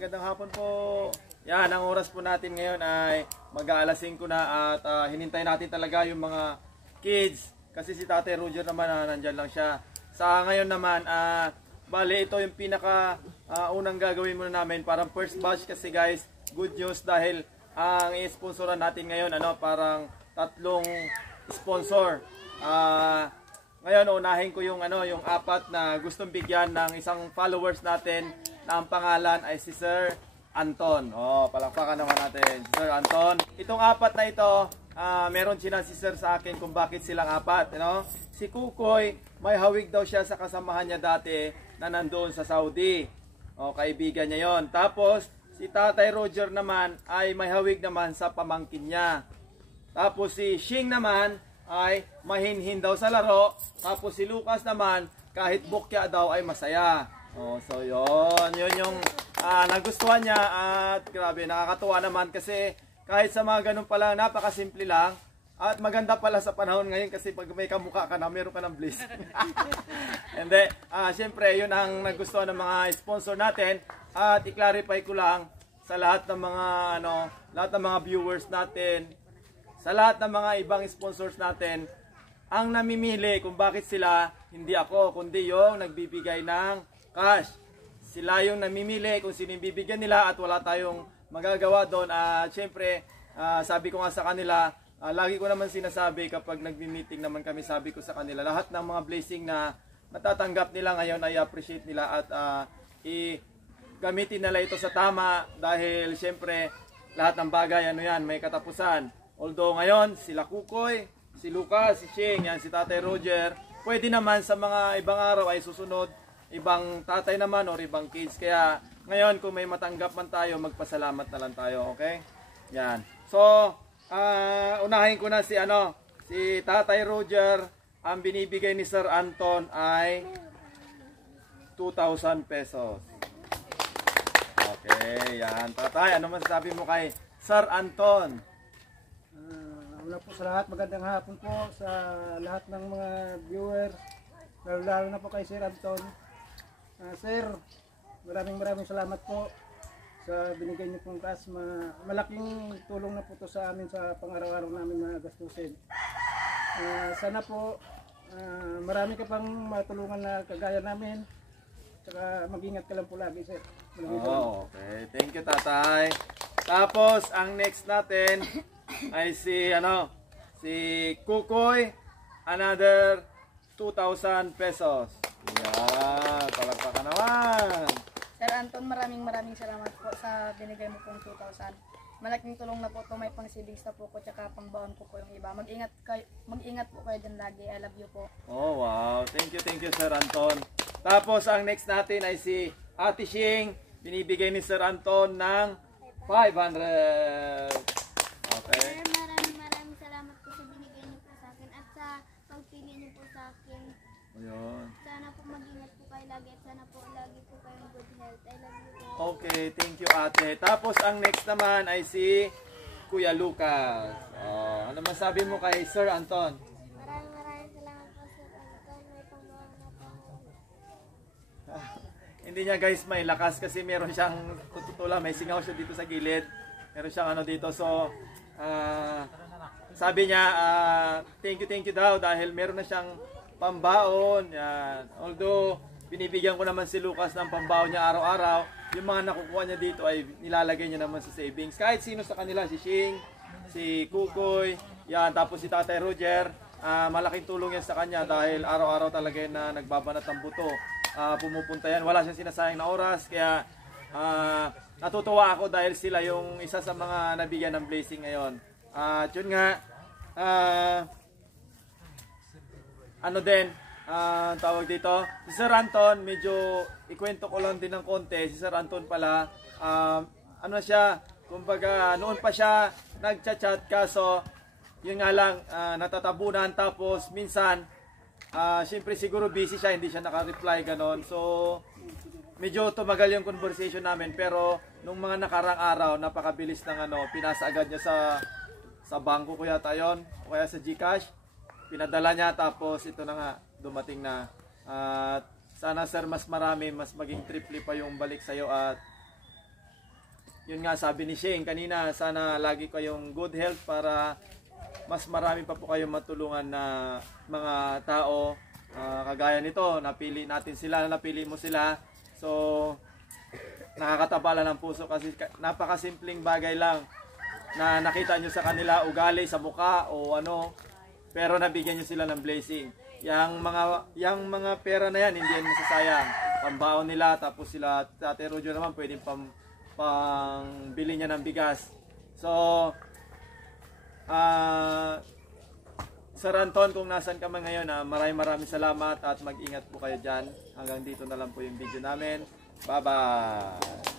magandang hapon po. Yan, ang oras po natin ngayon ay mag-aalas 5 na at hinintay natin talaga yung mga kids. Kasi si Tatay Roger naman nandyan lang siya. Sa ngayon naman, bale ito yung pinaka unang gagawin muna namin. Parang first batch kasi guys, good news dahil ang i-sponsoran natin ngayon, parang 3 sponsor. Ngayon unahin ko yung yung 4 na gustong bigyan ng isang followers natin na ang pangalan ay si Sir Anton. Palakpakan naman natin si Sir Anton. Itong 4 na ito, meron si Sir sa akin kung bakit silang 4, Si Kukoy, may hawig daw siya sa kasamahan niya dati na nandoon sa Saudi. Kaibigan niya 'yon. Tapos si Tatay Roger naman ay may hawig naman sa pamangkin niya. Tapos si Shing naman ay mahinhin daw sa laro. Tapos si Lucas naman, kahit bukya daw ay masaya. So yun yung nagustuhan niya. At grabe, nakakatuwa naman kasi kahit sa mga ganun pala, napakasimple lang. At maganda pala sa panahon ngayon kasi pag may kamukha ka na, meron ka ng bliss. Hindi, syempre yun ang nagustuhan ng mga sponsor natin. At i-clarify ko lang sa lahat ng mga lahat ng mga viewers natin, sa lahat ng mga ibang sponsors natin, ang namimili kung bakit sila, hindi ako, kundi yung nagbibigay ng cash. Sila yung namimili kung sino yung bibigyan nila at wala tayong magagawa doon. Siyempre, sabi ko nga sa kanila, lagi ko naman sinasabi kapag nagmi-meeting naman kami, sabi ko sa kanila, lahat ng mga blessing na natatanggap nila ngayon ay appreciate nila at gamitin nila ito sa tama dahil siyempre, lahat ng bagay, may katapusan. Although ngayon, sila Kukoy, si Lucas, si Shing, si Tatay Roger, pwede naman sa mga ibang araw ay susunod, ibang tatay naman o ibang kids. Kaya ngayon, kung may matanggap man tayo, magpasalamat na lang tayo, okay? Yan. So, unahin ko na si Tatay Roger. Ang binibigay ni Sir Anton ay 2,000 pesos. Okay, yan. Tatay, ano masasabi mo kay Sir Anton? Una po sa lahat, magandang hapon po sa lahat ng mga viewers, lalo na po kay Sir Anton. Sir, maraming salamat po sa binigay niyo pong cash. Malaking tulong na po to sa amin sa pang-araw-araw namin na gastusin. Sana po marami ka pang matulungan na kagaya namin. Saka mag-ingat ka lang po lagi, sir. Okay. Thank you, Tatay. Tapos, ang next natin ay si Kukoy, another 2,000 pesos. Yan, palagpakan naman. Sir Anton, maraming salamat po sa binigay mo pong 2,000. Malaking tulong na po ito, may pang savings na po ko, tsaka pang baon ko po yung iba. Mag-ingat po kayo dyan lagi. I love you po. Oh, wow. Thank you, Sir Anton. Tapos, ang next natin ay si Ate Shing. Binibigay ni Sir Anton ng 500. Okay. Maraming salamat po sa binigay niyo po sa akin at sa pagpili niyo po sa akin. Ayun. Sana po mag-ingat po kayo lagi at sana po lagi po kayong good health. I love you po. Okay, thank you, Ate. Tapos ang next naman ay si Kuya Lucas. Ano masabi mo kay Sir Anton? Maraming salamat po Sir Anton. May pambahan na po. Hindi niya guys may lakas kasi meron siyang tututula, may singaw siya dito sa gilid. Meron siyang dito. So, sabi niya, thank you daw dahil meron na siyang pambaon. Yan. Although, binibigyan ko naman si Lucas ng pambaon niya araw-araw, yung mga nakukuha niya dito ay nilalagay niya naman sa savings. Kahit sino sa kanila, si Shing, si Kukoy, yan, tapos si Tatay Roger, malaking tulong yan sa kanya dahil araw-araw talaga na nagbabanat ng buto. Pumupunta yan, wala siyang sinasayang na oras, kaya natutuwa ako dahil sila yung isa sa mga nabigyan ng blessing ngayon. At yun nga, tawag dito, si Sir Anton, medyo ikwento ko lang din ng konti. Si Sir Anton pala, siya, kumbaga noon pa siya nagchat-chat kaso yun nga lang, natatabunan tapos minsan, siyempre siguro busy siya, hindi siya naka-reply ganon. So, medyo tumagal yung conversation namin pero nung mga nakarang araw, napakabilis ng pinasa agad niya sa bangko ko yata yun, o kaya sa GCash. Pinadala niya tapos ito na nga, dumating na. At sana sir mas marami, mas maging triple pa yung balik sa'yo at yun nga sabi ni Shane kanina, sana lagi kayong good health para mas marami pa po kayong matulungan na mga tao kagaya nito. Napili natin sila, napili mo sila. So, nakakatabala ng puso kasi napakasimpleng bagay lang na nakita nyo sa kanila, ugali sa mukha o ano, pero nabigyan nyo sila ng blessing. Yang mga pera na yan, hindi yan masasayang. Pambaon nila, tapos sila, Tate Roger naman, pwedeng bili niya ng bigas. So, Sir Anton, kung nasan ka man ngayon, maraming salamat at mag-ingat po kayo dyan. Hanggang dito na lang po yung video namin. Bye-bye!